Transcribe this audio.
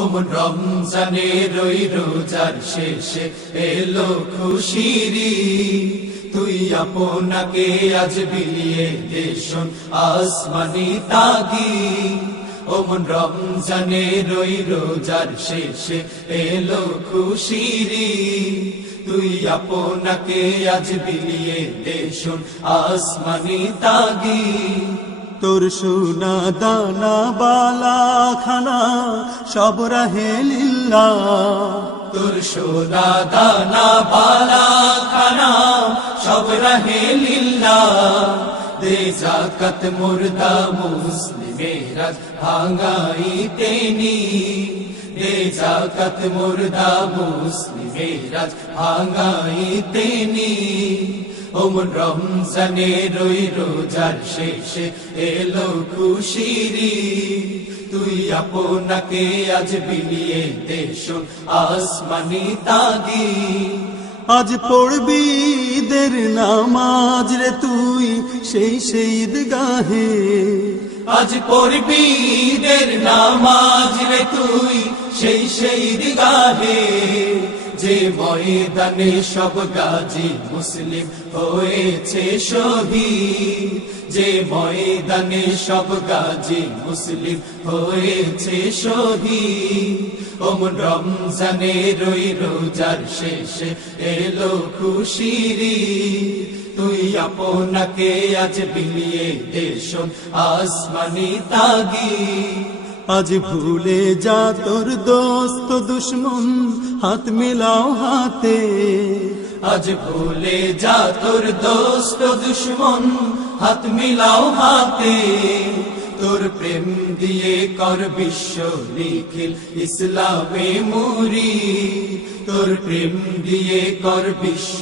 ওমন রমজানের ওই রোজার শেষে এলো খুশিরি, তুই আপনাকে আজ বিলিয়ে দেশন আসমানি তাগি। ওমন রমজানের ওই রোজার শেষে এলো খুশিরি, তুই আপনাকে আজ বিলিয়ে দেশন আসমানি তাগি। তোর সোনা দানা বালা খানা সব রাহে লিল্লাহ, তোর সোনা দানা বালা খানা সব রাহে লিল্লাহ। দে যাকাত মুর্দা মুসলিমেরা ভাঙাইতে নি, দে যাকাত মুর্দা মুসলিমেরা ভাঙাইতে নি। ওমন রমজানের ওই রোজার শেষে এলো খুশিরি, তুই আপনাকে আজ বিলিয়ে দেশন আসমানি তাগি। আজ পড়বি ঈদের নামাজ রে তুই সেই ঈদগাহে, আজ পড়বি ঈদের নামাজ রে তুই সেই ঈদগাহে। যে ময়দানে সব গাজী মুসলিম হয়েছে শহীদ, যে ময়দানে সব গাজী মুসলিম হয়েছে শহীদ। ওমন রমজানের ওই রোজার শেষে এলো খুশিরি, তুই আপনাকে আজ বিলিয়ে দেশন আসমানি তাগি। আজ ভুলে যা তোর দোস্ত দুশ্মন হাত মিলাও হাতে, আজ ভুলে যা তোর দোস্ত দুশ্মন হাত মিলাও হাতে। তোর প্রেম দিয়ে কর বিশ্ব নিখিল ইসলামে মুরি, তোর প্রেম দিয়ে কর বিশ্ব